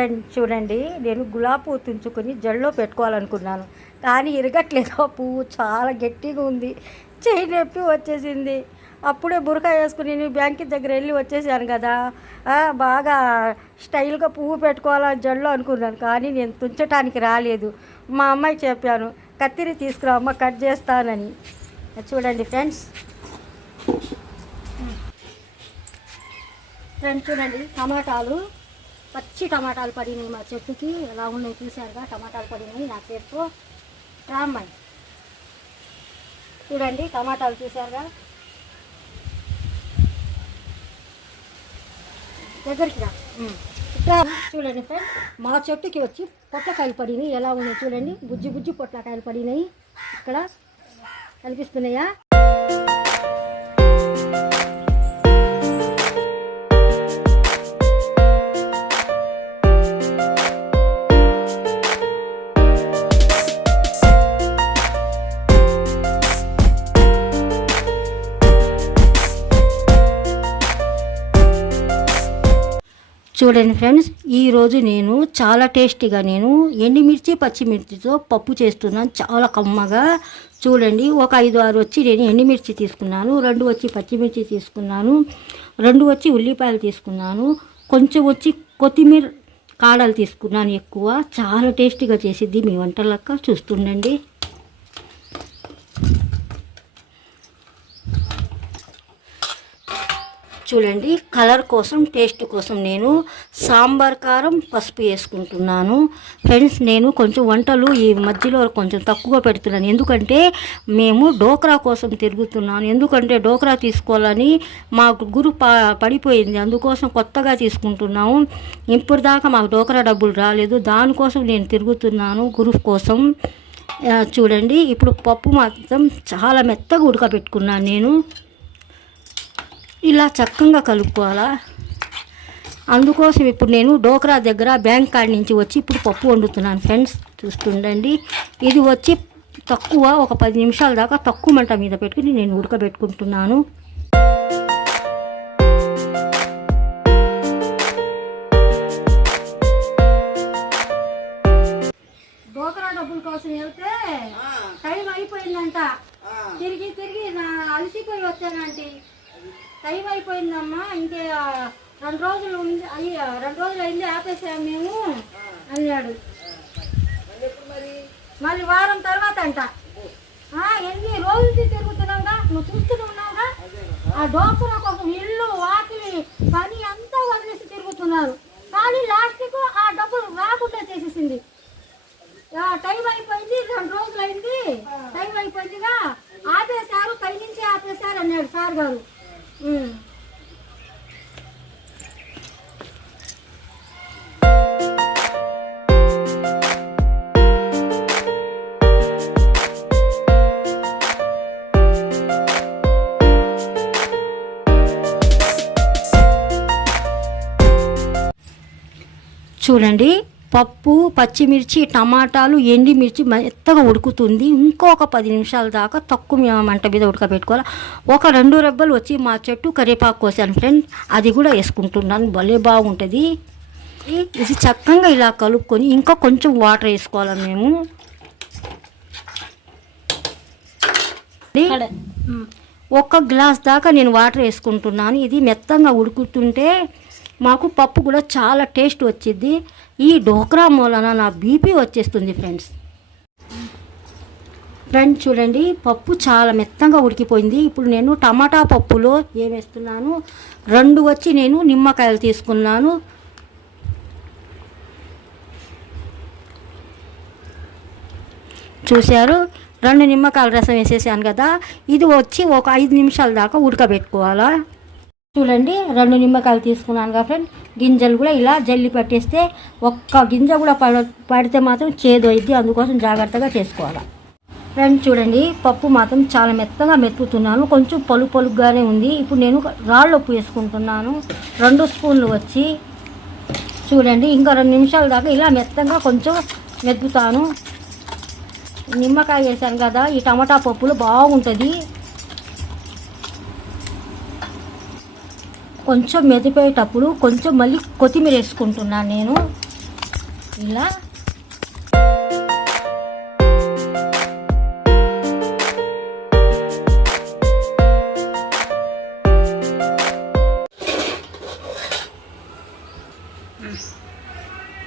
Friend చూడండి నేను గులాబీ పువ్వు తుంచుకొని జల్లో పెట్టుకోవాలనుకున్నాను. కానీ ఇరగట్లేదు ఆ పువ్వు చాలా గట్టిగా ఉంది. చేయి నొప్పి వచ్చేసింది. అప్పుడే బురకా వేసుకుని నేను బ్యాంక్ దగ్గర వెళ్ళి వచ్చేసాను కదా. బాగా స్టైల్గా పువ్వు పెట్టుకోవాలని జల్లో అనుకున్నాను కానీ నేను తుంచటానికి రాలేదు. మా అమ్మాయి చెప్పాను కత్తిరి తీసుకురా అమ్మ కట్ చేస్తానని. చూడండి ఫ్రెండ్స్. ఫ్రెండ్స్ చూడండి టమాటాలు. పచ్చి టమాటాలు పడినాయి మా చెట్టుకి. ఎలా ఉన్నాయి చూసారుగా టమాటాలు పడినాయి నా చేతితో. రామ్మాయి చూడండి టమాటాలు చూసారుగా దగ్గరికి రా. చూడండి ఫ్రెండ్ మా చెట్టుకి వచ్చి పొట్లకాయలు పడినాయి. ఎలా ఉన్నాయి చూడండి? బుజ్జి బుజ్జి పొట్లకాయలు పడినాయి. ఇక్కడ కనిపిస్తున్నాయా? చూడండి ఫ్రెండ్స్ ఈరోజు నేను చాలా టేస్టీగా నేను ఎండుమిర్చి పచ్చిమిర్చితో పప్పు చేస్తున్నాను. చాలా కమ్మగా. చూడండి ఒక ఐదు ఆరు వచ్చి నేను ఎండుమిర్చి తీసుకున్నాను. రెండు వచ్చి పచ్చిమిర్చి తీసుకున్నాను. రెండు వచ్చి ఉల్లిపాయలు తీసుకున్నాను. కొంచెం వచ్చి కొత్తిమీర కాడలు తీసుకున్నాను ఎక్కువ. చాలా టేస్టీగా చేసిద్ది మీ వంటలక్క. చూస్తుండండి. చూడండి కలర్ కోసం టేస్ట్ కోసం నేను సాంబార్ కారం పసుపు వేసుకుంటున్నాను. ఫ్రెండ్స్ నేను కొంచెం వంటలు ఈ మధ్యలో కొంచెం తక్కువ పెడుతున్నాను. ఎందుకంటే మేము డోక్రా కోసం తిరుగుతున్నాను. ఎందుకంటే డోక్రా తీసుకోవాలని మాకు గురు పడిపోయింది. అందుకోసం కొత్తగా తీసుకుంటున్నాము. ఇప్పుడు దాకా మాకు డోక్రా డబ్బులు రాలేదు. దానికోసం నేను తిరుగుతున్నాను గురు కోసం. చూడండి ఇప్పుడు పప్పు మాత్రం చాలా మెత్తగా ఉడకబెట్టుకున్నాను నేను. ఇలా చక్కగా కలుపుకోవాలా? అందుకోసం ఇప్పుడు నేను డోక్రా దగ్గర బ్యాంక్ కాడి నుంచి వచ్చి ఇప్పుడు పప్పు వండుతున్నాను ఫ్రెండ్స్. చూస్తుండండి. ఇది వచ్చి తక్కువ ఒక పది నిమిషాల దాకా తక్కువ మంట మీద పెట్టుకుని నేను ఉడకబెట్టుకుంటున్నాను. డోక్రా డబ్బుల కోసం వెళ్తే టైం అయిపోయిందంట. తిరిగి తిరిగి నా అలసిపోయి వచ్చానంటే టైం అయిపోయిందమ్మా. ఇంకే రెండు రోజులు ఉంది అయ్యి రెండు రోజులు అయింది ఆపేసాము మేము అన్నాడు. మళ్ళీ వారం తర్వాత అంట ఎన్ని రోజులు తిరుగుతున్నావుగా నువ్వు చూస్తూనే ఉన్నావుగా ఆ డోపురా కోసం ఇల్లు వాకిలి పని అంతా వదిలేసి తిరుగుతున్నారు. కానీ లాస్ట్కు ఆ డబ్బులు రాకుండా చేసేసింది. టైం అయిపోయింది రెండు రోజులు అయింది. టైం అయిపోయిందిగా. ఆపేశారు పై నుంచి ఆపేశారు అన్నాడు సార్ గారు. చూడండి పప్పు పచ్చిమిర్చి టమాటాలు ఎండిమిర్చి మెత్తగా ఉడుకుతుంది. ఇంకొక పది నిమిషాల దాకా తక్కువ మంట మీద ఉడకబెట్టుకోవాలి. ఒక రెండు రెబ్బలు వచ్చి మా చెట్టు కరివేపాకు కోసాను ఫ్రెండ్. అది కూడా వేసుకుంటున్నాను. భలే బాగుంటుంది. ఇది చక్కగా ఇలా కలుపుకొని ఇంకా కొంచెం వాటర్ వేసుకోవాలి మేము. ఒక్క గ్లాస్ దాకా నేను వాటర్ వేసుకుంటున్నాను. ఇది మెత్తంగా ఉడుకుతుంటే మాకు పప్పు కూడా చాలా టేస్ట్ వచ్చింది. ఈ డోక్రా మూలన నా బీపీ వచ్చేస్తుంది ఫ్రెండ్స్. ఫ్రెండ్స్ చూడండి పప్పు చాలా మెత్తంగా ఉడికిపోయింది. ఇప్పుడు నేను టమాటా పప్పులో ఏమేస్తున్నాను రెండు వచ్చి నేను నిమ్మకాయలు తీసుకున్నాను. చూశారు? రెండు నిమ్మకాయల రసం వేసేసాను కదా. ఇది వచ్చి ఒక ఐదు నిమిషాల దాకా ఉడకబెట్టుకోవాలా? చూడండి రెండు నిమ్మకాయలు తీసుకున్నాను కదా ఫ్రెండ్ గింజలు కూడా ఇలా జల్లి పట్టేస్తే ఒక్క గింజ కూడా పడ పడితే మాత్రం చేదు అయింది అందుకోసం జాగ్రత్తగా చేసుకోవాలి. ఫ్రెండ్ చూడండి పప్పు మాత్రం చాలా మెత్తగా మెత్తుతున్నాను. కొంచెం పలు పలుగ్గానే ఉంది. ఇప్పుడు నేను రాళ్ళు ఉప్పు వేసుకుంటున్నాను. రెండు స్పూన్లు వచ్చి చూడండి ఇంకా రెండు నిమిషాల దాకా ఇలా మెత్తగా కొంచెం మెత్తుతాను. నిమ్మకాయ వేసాను కదా ఈ టమాటా పప్పులు బాగుంటుంది. కొంచెం మెదిపోయేటప్పుడు కొంచెం మళ్ళీ కొత్తిమీర వేసుకుంటున్నాను నేను. ఇలా.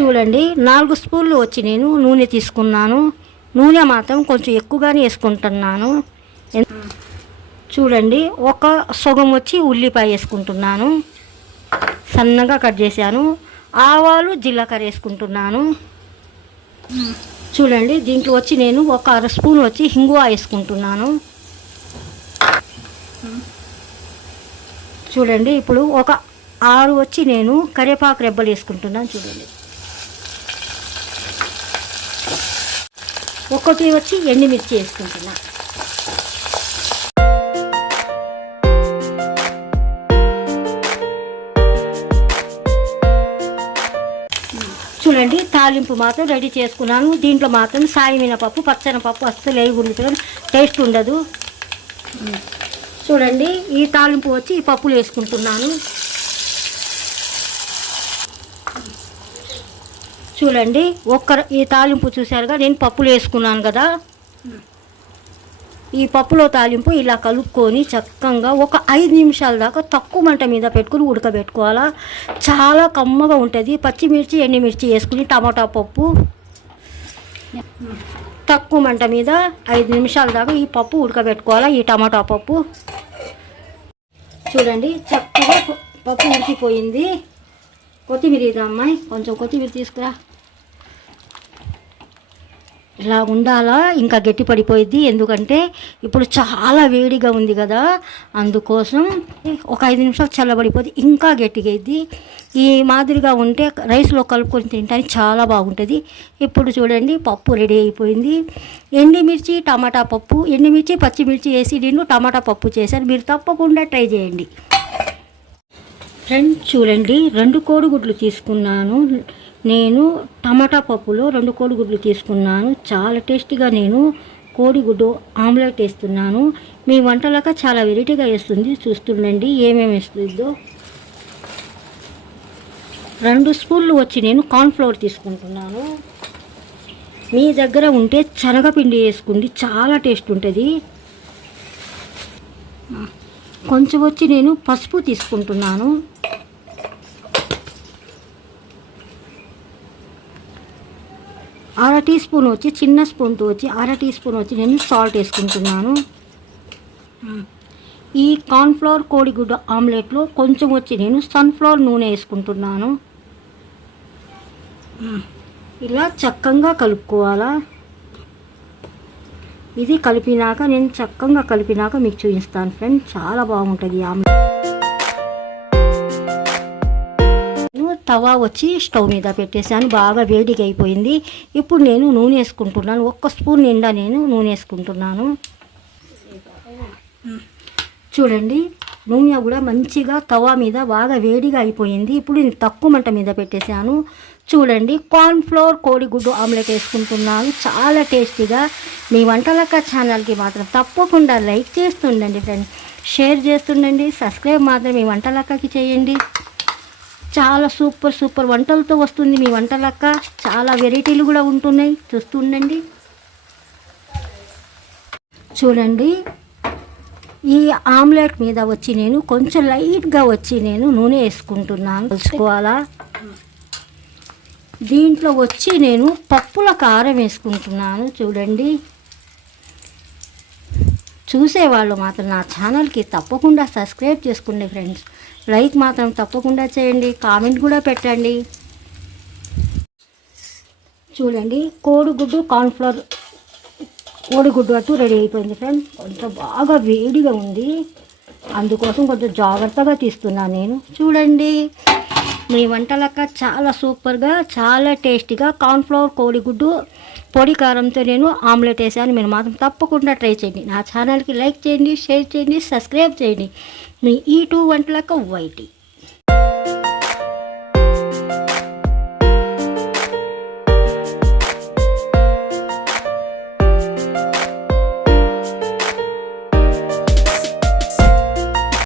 చూడండి నాలుగు స్పూన్లు వచ్చి నేను నూనె తీసుకున్నాను. నూనె మాత్రం కొంచెం ఎక్కువగానే వేసుకుంటున్నాను. చూడండి ఒక సగం వచ్చి ఉల్లిపాయ వేసుకుంటున్నాను. సన్నగా కట్ చేశాను. ఆవాలు జీలకర్ర వేసుకుంటున్నాను. చూడండి దీంట్లో వచ్చి నేను ఒక అర స్పూన్ వచ్చి హింగువా వేసుకుంటున్నాను. చూడండి ఇప్పుడు ఒక ఆరు వచ్చి నేను కరివేపాకు రెబ్బలు వేసుకుంటున్నాను చూడండి. ఒకటి వచ్చి ఎండుమిర్చి వేసుకుంటున్నాను. తాలింపు మాత్రం రెడీ చేసుకున్నాను. దీంట్లో మాత్రం సాయమిన పప్పు పచ్చని పప్పు అస్సలు వేయకూడదు టేస్ట్ ఉండదు. చూడండి ఈ తాలింపు వచ్చి ఈ పప్పులు వేసుకుంటున్నాను. చూడండి ఒక్క ఈ తాలింపు చూశారుగా నేను పప్పులు వేసుకున్నాను కదా. ఈ పప్పులో తాలింపు ఇలా కలుపుకొని చక్కగా ఒక ఐదు నిమిషాల దాకా తక్కువ మంట మీద పెట్టుకుని ఉడకబెట్టుకోవాలా. చాలా కమ్మగా ఉంటుంది. పచ్చిమిర్చి ఎండుమిర్చి వేసుకుని టమాటా పప్పు. తక్కువ మంట మీద ఐదు నిమిషాల దాకా ఈ పప్పు ఉడకబెట్టుకోవాలా ఈ టమాటా పప్పు. చూడండి చక్కగా పప్పు ఉడికిపోయింది. కొత్తిమీర ఇదమ్మాయి అమ్మాయి. కొంచెం కొత్తిమీర తీసుకురా. ఇలా ఉండాలా? ఇంకా గట్టి పడిపోయింది ఎందుకంటే ఇప్పుడు చాలా వేడిగా ఉంది కదా. అందుకోసం ఒక ఐదు నిమిషాలు చల్లబడిపోతే ఇంకా గట్టిగైద్ది. ఈ మాదిరిగా ఉంటే రైస్లో కలుపుకొని తింటానికి చాలా బాగుంటుంది. ఇప్పుడు చూడండి పప్పు రెడీ అయిపోయింది. ఎండుమిర్చి టమాటా పప్పు ఎండిమిర్చి పచ్చిమిర్చి వేసి నేను టమాటా పప్పు చేశాను మీరు తప్పకుండా ట్రై చేయండి. ఫ్రెండ్ చూడండి రెండు కోడిగుడ్లు తీసుకున్నాను. నేను టమాటా పప్పులో రెండు కోడిగుడ్లు తీసుకున్నాను. చాలా టేస్టీగా నేను కోడిగుడ్డు ఆమ్లెట్ వేస్తున్నాను. మీ వంటలకు చాలా వెరైటీగా వేస్తుంది. చూస్తుండండి ఏమేమి వేస్తుందో. రెండు స్పూన్లు వచ్చి నేను కార్న్ఫ్లవర్ తీసుకుంటున్నాను. మీ దగ్గర ఉంటే శనగపిండి వేసుకోండి చాలా టేస్ట్ ఉంటుంది. కొంచెం వచ్చి నేను పసుపు తీసుకుంటున్నాను. అర టీ స్పూన్ వచ్చి చిన్న స్పూన్తో వచ్చి అర టీ స్పూన్ వచ్చి నేను సాల్ట్ వేసుకుంటున్నాను. ఈ కార్న్ఫ్లవర్ కోడిగుడ్డ ఆమ్లెట్లో కొంచెం వచ్చి నేను సన్ఫ్లవర్ నూనె వేసుకుంటున్నాను. ఇలా చక్కగా కలుపుకోవాలా? ఇది కలిపినాక నేను చక్కగా కలిపినాక మీకు చూపిస్తాను ఫ్రెండ్ చాలా బాగుంటుంది ఈ ఆమ్లెట్ తవా వచ్చి స్టవ్ మీద పెట్టేశాను. బాగా వేడిగా అయిపోయింది. ఇప్పుడు నేను నూనె వేసుకుంటున్నాను. ఒక్క స్పూన్ నిండా నేను నూనె వేసుకుంటున్నాను. చూడండి నూనె కూడా మంచిగా తవా మీద బాగా వేడిగా అయిపోయింది. ఇప్పుడు నేను తక్కువ మంట మీద పెట్టేశాను. చూడండి కార్న్ ఫ్లోర్ కోడిగుడ్డు ఆమ్లెట్ వేసుకుంటున్నాను. చాలా టేస్టీగా. మీ వంటలక్క ఛానల్కి మాత్రం తప్పకుండా లైక్ చేస్తుండండి ఫ్రెండ్స్. షేర్ చేస్తుండండి. సబ్స్క్రైబ్ మాత్రం మీ వంటలక్కకి చేయండి. చాలా సూపర్ సూపర్ వంటలతో వస్తుంది మీ వంటలక్క. చాలా వెరైటీలు కూడా ఉంటున్నాయి. చూస్తుండండి. చూడండి. ఈ ఆమ్లెట్ మీద వచ్చి నేను కొంచెం లైట్గా వచ్చి నేను నూనె వేసుకుంటున్నాను. కలుసుకోవాలా దీంట్లో వచ్చి నేను పప్పుల కారం వేసుకుంటున్నాను. చూడండి. చూసేవాళ్ళు మాత్రం నా ఛానల్కి తప్పకుండా సబ్స్క్రైబ్ చేసుకోండి ఫ్రెండ్స్. లైక్ మాత్రం తప్పకుండా చేయండి. కామెంట్ కూడా పెట్టండి. చూడండి కోడిగుడ్డు కార్న్ఫ్లవర్ కోడిగుడ్డు అటు రెడీ అయిపోయింది ఫ్రెండ్స్. కొంత బాగా వేడిగా ఉంది. అందుకోసం కొంచెం జాగ్రత్తగా తీస్తున్నాను నేను. చూడండి. మీ వంటలక్క చాలా సూపర్గా చాలా టేస్టీగా కార్న్ఫ్లవర్ కోడిగుడ్డు పొడి కారంతో నేను ఆమ్లెట్ వేసాను. మీరు మాత్రం తప్పకుండా ట్రై చేయండి. నా ఛానల్కి లైక్ చేయండి షేర్ చేయండి సబ్స్క్రైబ్ చేయండి. మీ ఈ టూ వంటలక్క వైటీ.